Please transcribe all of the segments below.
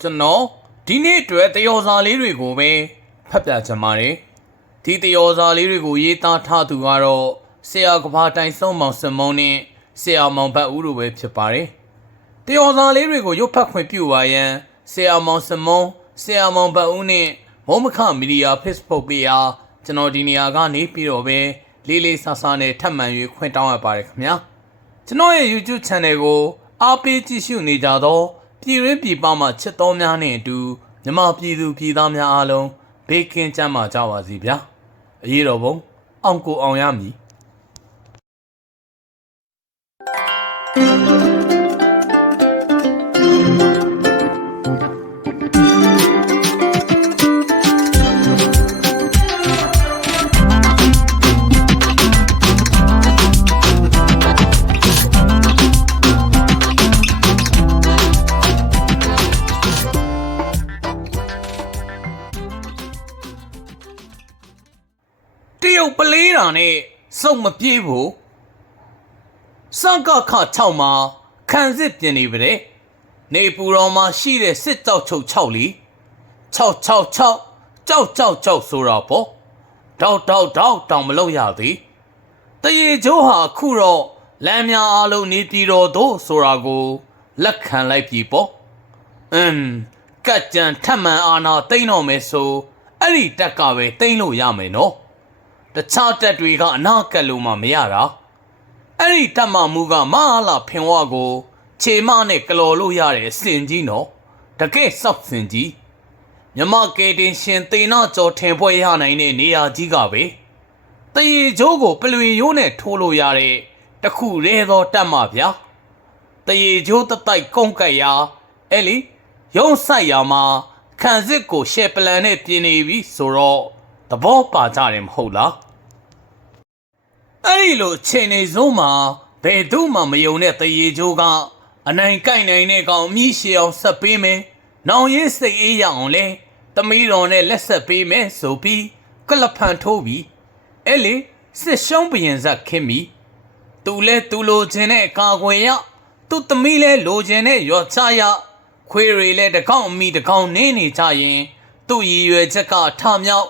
ကျွန်တော်ဒီနေ့အတွက်တယောစာလေးတွေကိုပဲဖတ်ပြချင်ပါတယ်ဒီတယောစာလေးတွေကိုရေးသားထားသူကတော့ဆရာကဘာတိုင်ဆုံးမောင်စမုံနဲ့ဆရာမောင်ဘတ်ဦးတို့ပဲဖြစ်ပါတယ်တယောစာလေးတွေကိုရုပ်ဖတ်ခွင့်ပြုပါရန်ဆရာမောင်စမုံဆရာမောင်ဘတ်ဦးနဲ့မုံမခမီဒီယာ Facebook ပေးအားကျွန်တော်ဒီနေရာကနေပြီးတော့ပဲလေးလေးဆဆနဲ့ထပ်မံ၍ခွင့်တောင်းရပါတယ်ခင်ဗျာကျွန်တော်ရဲ့ YouTube Channel ကိုအားပေးကြည့်ရှုနေကြသော ပြည်ရင်းပြည်ပမှချစ်တော်များနဲ့အတူမြမပြည်သူပြည်သားများအားလုံးဘေးကင်းကြမှာကြပါစေဗျာအရေးတော်ပုံအောင်ကိုအောင်ရမည် နဲ့စုံမပြေးဘူးစံကခ6မှာခံစစ်ပြင်နေပြီနေပူတော်မှာရှိတဲ့စစ်ကြောက်ချုပ်6လီ666ကြောက်ကြောက်ကြောက်ဆိုတော့ပေါ့တောက်တောက်တောက်တောင်မလို့ရသည်တရေကျိုးဟာခုတော့လမ်းများအလုံးနေပြည်တော်တို့ဆိုတာကိုလက်ခံလိုက်ပြီပေါ့အင်းကတ်ကြံထပ်မံအာနာတိမ့်တော့မယ်ဆိုအဲ့ဒီတက်ကပဲတိမ့်လို့ရမယ်နော် တခြားတက်တွေကအနာကက်လို့မှမရတာအဲ့ဒီတက်မှမှုကမဟာလာဖင်ဝါကိုခြေမနဲ့ကလော်လို့ရတဲ့အစင်ကြီးနော်တကယ်စောက်စင်ကြီးမြမကေတင်ရှင်သေနာကျော်ထင်ပွဲရနိုင်တဲ့နေရာကြီးကပဲတရေကျိုးကိုပလွေရိုးနဲ့ထိုးလို့ရတဲ့တခုရဲသောတက်မှဗျာတရေကျိုးတတိုက်ကုန်းကက်ရာအဲ့လီရုံးဆိုင်ရာမှာခံစစ်ကိုရှယ်ပလန်နဲ့ပြင်နေပြီဆိုတော့သဘောပါကြတယ်မဟုတ်လား အဲ့ဒီလိုအချိန်နေစုံးမှာဘယ်သူမှမယုံတဲ့တရေချိုးကအနိုင်ကိုက်နိုင်တဲ့ကောင်အမြင့်ရှည်အောင်ဆက်ပေးမယ်။နောင်ရေးစိတ်အေးရအောင်လဲတမီးတော်နဲ့လက်ဆက်ပေးမယ်ဆိုပြီးကလဖန်ထိုးပြီးအဲ့လေစစ်ရှုံးပရင်ဇက်ခင်းပြီးသူလဲသူလိုချင်တဲ့အကာအကွယ်ရသူတမီးလဲလိုချင်တဲ့ရော်ချရခွေးတွေလဲတကောင်အမိတကောင်နင်းနေကြရင်သူ့ရည်ရွယ်ချက်ကထမြောက်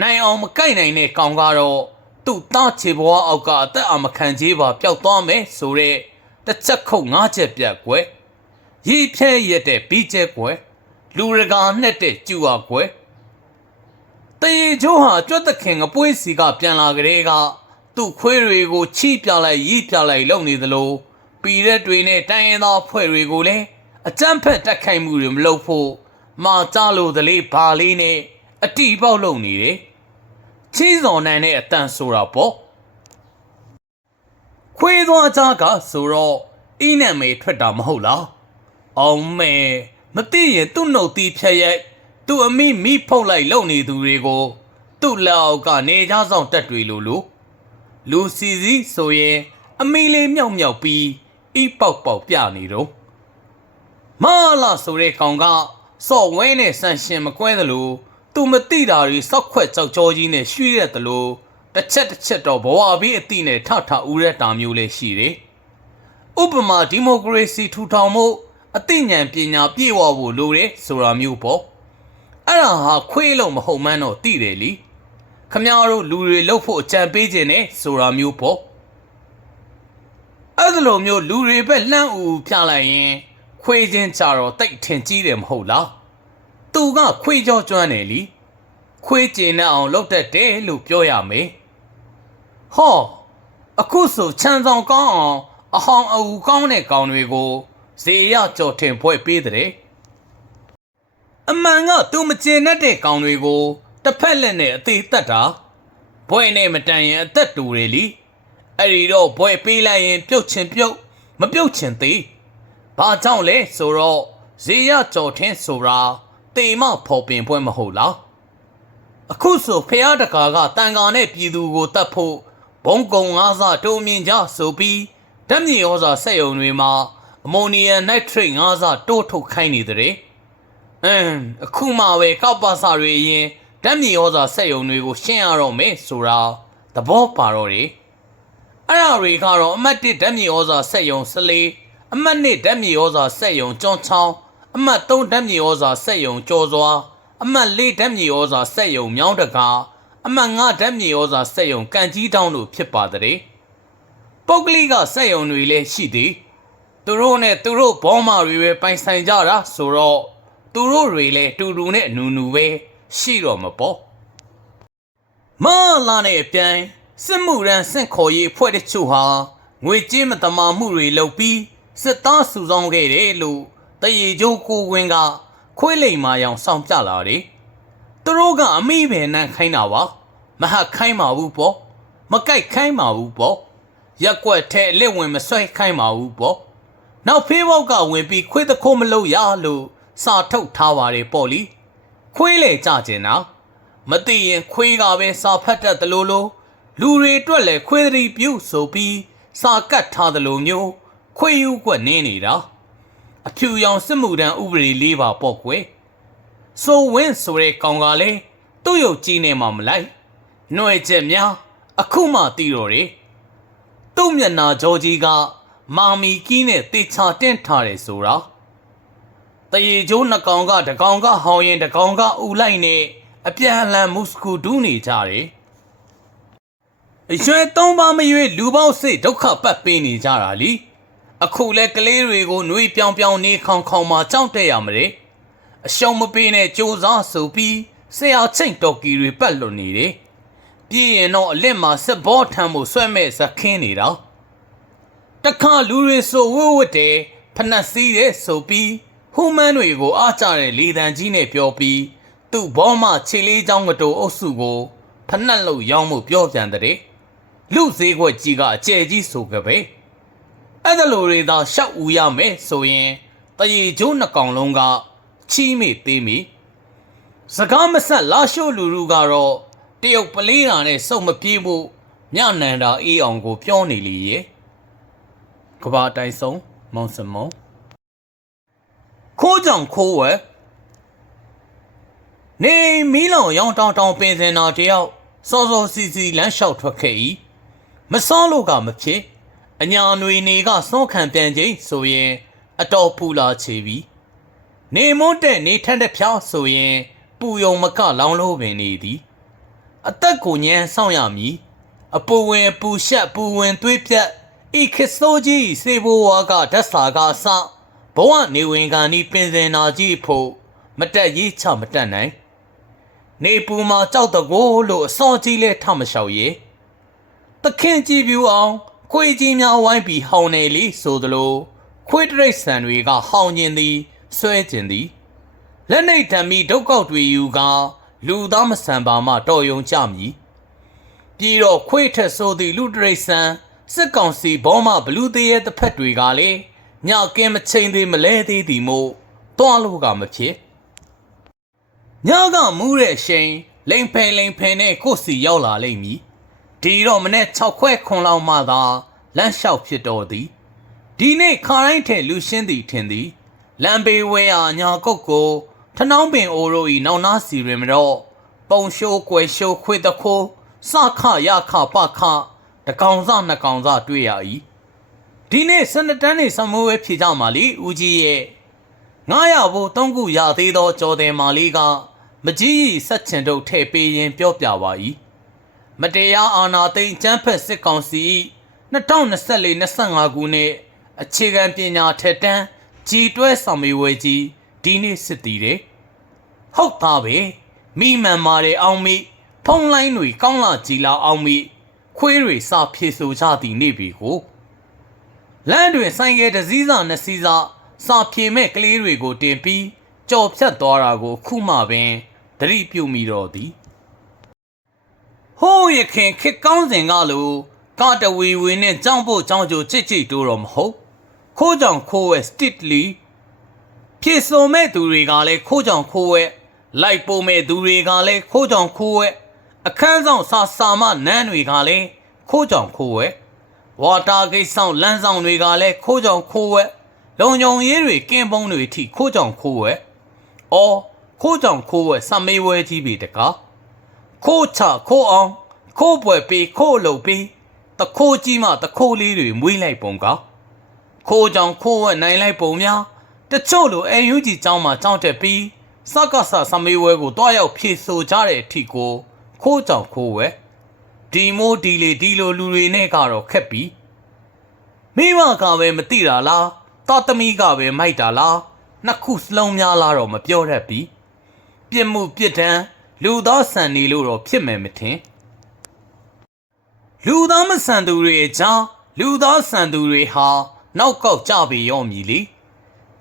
နိုင်အောင်မကိုက်နိုင်တဲ့ကောင်ကတော့ သူ့သားချေဘွားအောက်ကအသက်အာမခံကြီးပါပျောက်သွားမယ်ဆိုတဲ့တစ်ချက်ခုတ်ငါးချက်ပြတ်ကွယ်ရီဖြဲရက်တဲ့ပြီးချက်ကွယ်လူရကာနဲ့တဲ့ကျူဟာကွယ်တရေချိုးဟာကြွတ်သခင်အပွေးစီကပြန်လာကြတဲ့ကသူ့ခွေးတွေကိုချီပြလိုက်ရီးပြလိုက်လုပ်နေသလိုပီရက်တွေနဲ့တိုင်းရင်သားဖွဲ့တွေကိုလည်းအကြမ်းဖက်တက်ခိုက်မှုတွေမလုပ်ဖို့မာကြလို့တလေးဘာလေးနဲ့အတီပေါက်လုပ်နေတယ် ချီးစော်နိုင်တဲ့အတန်ဆိုတာပေါ့ခွေးသွားကြကဆိုတော့အင်းနဲ့မေထွက်တာမဟုတ်လားအောင်မဲမသိရင်သူ့နှုတ်သီးဖြတ်ရိုက်သူ့အမိမိဖုတ်လိုက်လုံနေသူတွေကိုသူ့လက်အောက်ကနေကြဆောင်တက်တွေလို့လို့လူစီစီဆိုရင်အမိလေးမြောက်မြောက်ပြီးဤပေါက်ပေါက်ပြနေတော့မလာဆိုတဲ့ကောင်ကစော့ဝဲနဲ့ဆန်ရှင်မကွဲသလို သူမသိတာတွေစောက်ခွက်ကြောက်ကြောကြီးနဲ့ရွှေ့ရက်သလိုတစ်ချက်တစ်ချက်တော့ဘဝဘေးအတိနဲ့ထထဦးရက်တာမျိုးလေးရှိတယ်။ဥပမာဒီမိုကရေစီထူထောင်မှုအသိဉာဏ်ပညာပြည့်ဝဖို့လိုတယ်ဆိုတာမျိုးပေါ့။အဲ့ဒါဟာခွေးလုံးမဟုတ်မှန်းတော့သိတယ်လी။ခမရတို့လူတွေလှုပ်ဖို့အကြံပေးခြင်းနဲ့ဆိုတာမျိုးပေါ့။အဲ့ဒါလိုမျိုးလူတွေပဲလှမ်းဦးပြလိုက်ရင်ခွေးချင်းကြတော့တိတ်ထင်ကြီးတယ်မဟုတ်လား။ သူကခွေးကြောကျွမ်းတယ်လीခွေးကျင်နဲ့အောင်လုပ်တတ်တယ်လို့ပြောရမယ်ဟောအခုဆိုချမ်းဆောင်ကောင်းအောင်အဟောင်းအူကောင်းတဲ့ကောင်တွေကိုဇေယကြော်ထင်ဖွဲ့ပေးတဲ့အမှန်ကသူမကျင်တတ်တဲ့ကောင်တွေကိုတစ်ဖက်လက်နဲ့အသေးတက်တာဘွဲနဲ့မတန်ရင်အသက်တူတယ်လीအဲ့ဒီတော့ဘွဲပေးလိုက်ရင်ပြုတ်ချင်ပြုတ်မပြုတ်ချင်သေးဘာကြောင့်လဲဆိုတော့ဇေယကြော်ထင်းဆိုတာ တေမဖော်ပင်ပွဲမဟုတ်လားအခုဆိုဖះတကာကတန်ကာနဲ့ပြည်သူကိုတတ်ဖို့ဘုံကုံငါးစားတုံမြင့်ကြဆိုပြီးဓာတ်မြေဩဇာစက်ယုံတွေမှာအမိုနီယမ်နိုက်ထရိတ်ငါးစားတိုးထုတ်ခိုင်းနေတဲ့အင်းအခုမှပဲကောက်ပါစာတွေအရင်ဓာတ်မြေဩဇာစက်ယုံတွေကိုရှင်းရတော့မယ်ဆိုတာသဘောပါတော့တယ်အဲ့ဒါတွေကတော့အမှတ်1ဓာတ်မြေဩဇာစက်ယုံ14အမှတ်2ဓာတ်မြေဩဇာစက်ယုံကျွန်းချောင်း အမှတ်3ဓာတ်မြေဩဇာစက်ယုံကြော်စွာအမှတ်4ဓာတ်မြေဩဇာစက်ယုံမြောင်းတကာအမှတ်5ဓာတ်မြေဩဇာစက်ယုံကန်ကြီးတောင်းတို့ဖြစ်ပါတဲ့ပုတ်ကလေးကစက်ယုံတွေလည်းရှိသည်သူတို့နဲ့သူတို့ဘောမာတွေပဲပိုင်ဆိုင်ကြတာဆိုတော့သူတို့တွေလည်းတူတူနဲ့အနူနူပဲရှိတော့မပေါ့မလာနဲ့အပြိုင်စစ်မှုရန်စင့်ခေါ်ရေးအဖွဲ့တချို့ဟာငွေကြေးမတမာမှုတွေလုပ်ပြီးစစ်သားစုဆောင်းခဲ့တယ်လို့ တရေကျိုးကိုဝင်းကခွေးလိမ်မာရောင်စောင့်ပြလာတယ်။သူတို့ကအမိပဲနန်းခိုင်းတာပါ။မဟတ်ခိုင်းပါဘူးပေါ့။မကြိုက်ခိုင်းပါဘူးပေါ့။ရက်ွက်ထဲအလက်ဝင်မဆွဲခိုင်းပါဘူးပေါ့။နောက်ဖေးဘောက်ကဝင်ပြီးခွေးတခိုးမလို့ရလို့စာထုတ်ထားပါတယ်ပေါ့လी။ခွေးလေကြကျင်တာမသိရင်ခွေးကပဲစာဖတ်တတ်တယ်လို့လို့လူတွေအတွက်လည်းခွေးသတိပြုဆိုပြီးစာကတ်ထားတယ်လို့မျိုးခွေးယူကွက်နင်းနေတာ အဖြူရောင်စစ်မှုတန်းဥပဒေလေးပါပေါ့ကွယ်ဆိုဝင်းဆိုတဲ့ကောင်ကလည်းသူ့ရုပ်ကြီးနေမှမလိုက်ຫນွယ်ချက်များအခုမှသိတော့တယ်သူ့မျက်နာကြောကြီးကမာမီကီးနဲ့တေချာတင့်ထားတယ်ဆိုတာတရေကျိုးနှကောင်ကတကောင်ကဟောင်းရင်တကောင်ကဥလိုက်နဲ့အပြန်အလှန်မုစကူဒူးနေကြတယ်အရွယ်သုံးပါမရွေးလူပေါင်းစိတ်ဒုက္ခပတ်ပေးနေကြတာလी အခုလဲကလေးတွေကိုနှွေးပြောင်ပြောင်နေခေါင်ခေါင်မှကြောက်တဲ့ရမလဲအရှုံးမပေးနဲ့ကြိုးစားဆိုပြီးဆရာချိန်တော်ကီတွေပတ်လွန်နေတယ်ပြည်ရင်တော့အလစ်မှာစစ်ဘောထမ်းမှုဆွဲမဲ့ဇခင်းနေတာတခါလူတွေဆိုဝှဝှတဲ့ဖနက်စည်းတဲ့ဆိုပြီးဟူမန်းတွေကိုအားကြတဲ့လေတံကြီးနဲ့ပြောပြီးသူ့ဘောမခြေလေးချောင်းကတူအုပ်စုကိုဖနက်လို့ရောင်းမှုပြောပြန်တဲ့လူစည်းခွက်ကြီးကအကျဲကြီးဆိုကြပဲ အဲ့ဒါလိုတွေသာရှောက်ဦးရမယ်ဆိုရင်တရေကျိုးနှစ်ကောင်လုံးကချီးမိသေးမိစကားမဆက်လာရှို့လူလူကတော့တရုတ်ပလေးတာနဲ့စုံမပြေးဖို့ညနန္ဒာအေးအောင်ကို ပြောနေလေရဲ့ကဘာတိုင်ဆုံးမုံစမုံခိုးကြောင်ခိုးဝဲနေမီးလောင်ရောင်တောင်တောင်ပင်စင်တော်တယောက်စောစောစီစီလမ်းလျှောက်ထွက်ခဲ့၏မစောလို့ကမဖြစ် အညာຫນွေနေကစောခံပြန်ချိန်ဆိုရင်အတော်ပူလာချေပြီနေမွန်းတဲ့နေထက်တဲ့ဖျောက်ဆိုရင်ပူယုံမကလောင်းလို့ပင်နေသည် အသက်ကိုညံဆောင်ရမည်အပူဝင်အပူရှက်ပူဝင်သွေးပြက်ဤခစ်ဆိုးကြီးစေဘိုးဝါကဓာတ်စာကအစဘဝနေဝင်ကန်ဤပင်စင်နာကြီးဖို့မတက်ရေးချမတက်နိုင်နေပူမှာကြောက်တကိုးလို့အစောကြီးလဲထမလျှောက်ရဲ့တခင်ကြည်ပြူအောင် ခွေကြီးများဝိုင်းပြီးဟောင်းနေလိဆိုသလိုခွေတရိတ်ဆန်တွေကဟောင်းကျင်သည်ဆွဲကျင်သည်လက်နှိပ်ဓမ္မီဒုက္ခောက်တွေယူကလူသားမဆန်ပါမှတော်ယုံကြမည်ပြီးတော့ခွေထက်ဆိုသည့်လူတရိတ်ဆန်စစ်ကောင်စီဘောမဘလူးသေးရဲ့တစ်ဖက်တွေကလည်းညကင်းမချိန်သေးမလဲသေးသည်မို့တွားလို့ကမဖြစ်ညကမူးတဲ့အရှိန်လိန်ဖယ်လိန်ဖယ်နဲ့ကိုစီရောက်လာလိမ့်မည် ဒီတော့မနေ့6ခွဲခွန်လောက်မှသာလမ်းလျှောက်ဖြစ်တော်သည်ဒီနေ့ခါတိုင်းထဲလူရှင်းသည်ထင်သည်လမ်းဘေးဝဲအားညာကုတ်ကိုထနှောင်းပင်အိုရိုဤနောက်နာစီရင်မတော့ပုံရှိုးကွယ်ရှိုးခွေတခိုးစခရခပခတကောင်စနှစ်ကောင်စတွေ့ရ၏ဒီနေ့စနတန်းနေစမိုးဝဲဖြေကြမှာလीဦးကြီးရဲ့900ဘူး3ခုရသေးသောကြော်တယ်မာလေးကမကြီးရီဆက်ချင်တို့ထဲ့ပေးရင်ပြောပြပါ၏ မတရားအာဏာသိမ်းကျန်းဖက်စစ်ကောင်စီ2024-25ခုနှစ်အခြေခံပညာထက်တန်းကြီးတွဲဆောင်မေဝဲကြီးဒီနေ့စစ်တည်တယ်ဟုတ်ပါပဲမိမှန်မာတဲ့အောင်မိဖုံးလိုင်းတွေကောင်းလာကြည်လာအောင်မိခွေးတွေစဖြေဆိုကြသည်နေပြီကိုလမ်းတွင်ဆိုင်ကယ်တစ်စီးစာနှစ်စီးစာစာဖြေမဲ့ကလေးတွေကိုတင်ပြီးကြော်ဖြတ်သွားတာကိုခုမှပင်သတိပြုမိတော့သည် ဟိုးရခင်ခစ်ကောင်းစဉ်ကလိုကတဝီဝီနဲ့ကြောင်းဖို့ကြောင်းကြိုချစ်ချစ်တိုးတော့မဟုတ်ခိုးကြောင်ခိုးဝဲစတစ်လီဖြစ်စုံမဲ့သူတွေကလည်းခိုးကြောင်ခိုးဝဲလိုက်ပို့မဲ့သူတွေကလည်းခိုးကြောင်ခိုးဝဲအခန်းဆောင်စာစာမနန်းတွေကလည်းခိုးကြောင်ခိုးဝဲဝါတာဂိတ်ဆောင်လမ်းဆောင်တွေကလည်းခိုးကြောင်ခိုးဝဲလုံုံရေးတွေကင်းပုံးတွေထိခိုးကြောင်ခိုးဝဲအော်ခိုးကြောင်ခိုးဝဲစမေးဝဲကြီးပြီတကား ခိုးချခိုးအောင်ခိုးပွဲပေးခိုးလုပ်ပေးတခိုးကြီးမှတခိုးလေးတွေမွေးလိုက်ပုံကခိုးကြောင်ခိုးဝဲနိုင်လိုက်ပုံများတချို့လိုအန်ယူဂျီကျောင်းမှာကျောင်းတက်ပြီးစကဆာစမေးဝဲကိုတွားရောက်ဖြေဆိုကြတဲ့အထိကိုခိုးကြောင်ခိုးဝဲဒီမိုးဒီလေဒီလိုလူတွေနဲ့ကတော့ခက်ပြီးမိမကပဲမသိတာလားတော်သမီးကပဲမိုက်တာလားနှစ်ခုစလုံးများလားတော့မပြောတတ်ပြီပြစ်မှုပြစ်ဒဏ် လူသားဆန်နေလို့တော့ဖြစ်မယ်မထင်လူသားမဆန်သူတွေအကြောင်းလူသားဆန်သူတွေဟာနောက်ကောက်ကြပေရောမည်လေ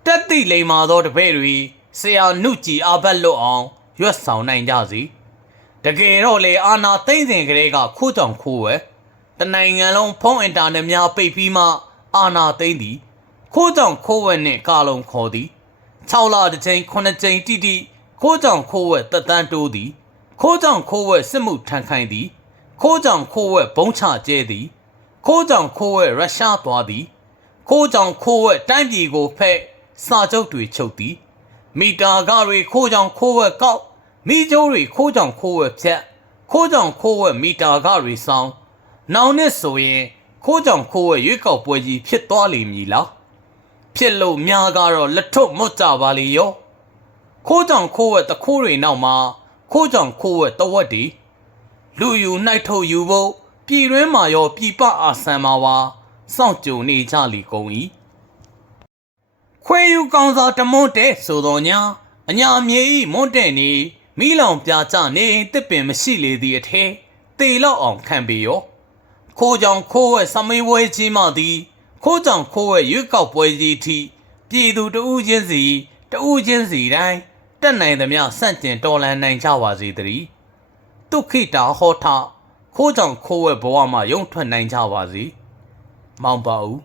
တက်တိလိမ္မာသောတပည့်တွေဆရာနုကြည်အာဘတ်လွတ်အောင်ရွတ်ဆောင်နိုင်ကြစီတကယ်တော့လေအာနာသိမ့်စဉ်ကလေးကခိုးကြောင်ခိုးဝဲတနိုင်ငံလုံးဖုန်းအင်တာနက်များပိတ်ပြီးမှအာနာသိမ့်သည်ခိုးကြောင်ခိုးဝဲနှင့်ကာလုံးခေါ်သည်6လတစ်ချိန်9ချိန်တိတိ ခိုးကြောင်ခိုးဝဲတက်တန်းတိုးသည်ခိုးကြောင်ခိုးဝဲစစ်မှုထမ်းခိုင်းသည်ခိုးကြောင်ခိုးဝဲဘုံချကျဲသည်ခိုးကြောင်ခိုးဝဲရုရှားသွားသည်ခိုးကြောင်ခိုးဝက်တိုင်းပြည်ကိုဖက်စာချုပ်တွေချုပ်သည်မီတာကတွေခိုးကြောင်ခိုးဝက်ကောက်မိကျိုးတွေခိုးကြောင်ခိုးဝက်ဖြတ်ခိုးကြောင်ခိုးဝက်မီတာကတွေဆောင်းနောင်နဲ့ဆိုရင်ခိုးကြောင်ခိုးဝက်ရွေးကောက်ပွဲကြီးဖြစ်သွားလိမ့်မည်လားဖြစ်လို့များကတော့လက်ထုတ်မွတ်ကြပါလေရော ခိုးကြောင်ခိုးဝက်တခိုးတွေနောက်မှာခိုးကြောင်ခိုးဝက်တဝက်တွေလူယူနိုင်ထုတ်ယူဖို့ပြည်တွင်းမှာရောပြည်ပအာဆန်မှာပါစောင့်ကြုံနေကြလီကုန်၏ခွေယူကောင်စာတမွန်းတဲ့ဆိုတော်ညာအညာမြေဤမွန်းတဲ့နေမိလောင်ပြကြနေတစ်ပင်မရှိလေသည့်အထဲတေလောက်အောင်ခံပေရောခိုးကြောင်ခိုးဝဲစမေးဝဲကြီးမှသည်ခိုးကြောင်ခိုးဝဲရွေးကောက်ပွဲကြီးထိပြည်သူတဦးချင်းစီတဦးချင်းစီတိုင်း တက်နိုင်သမျှစန့်ကျင်တော်လှန်နိုင်ကြပါစေတည်းဒုက္ခိတာဟောထခိုးကြောင်ခိုးဝဲဘဝမှာရုံထွက်နိုင်ကြပါစေမောင်ပါဦး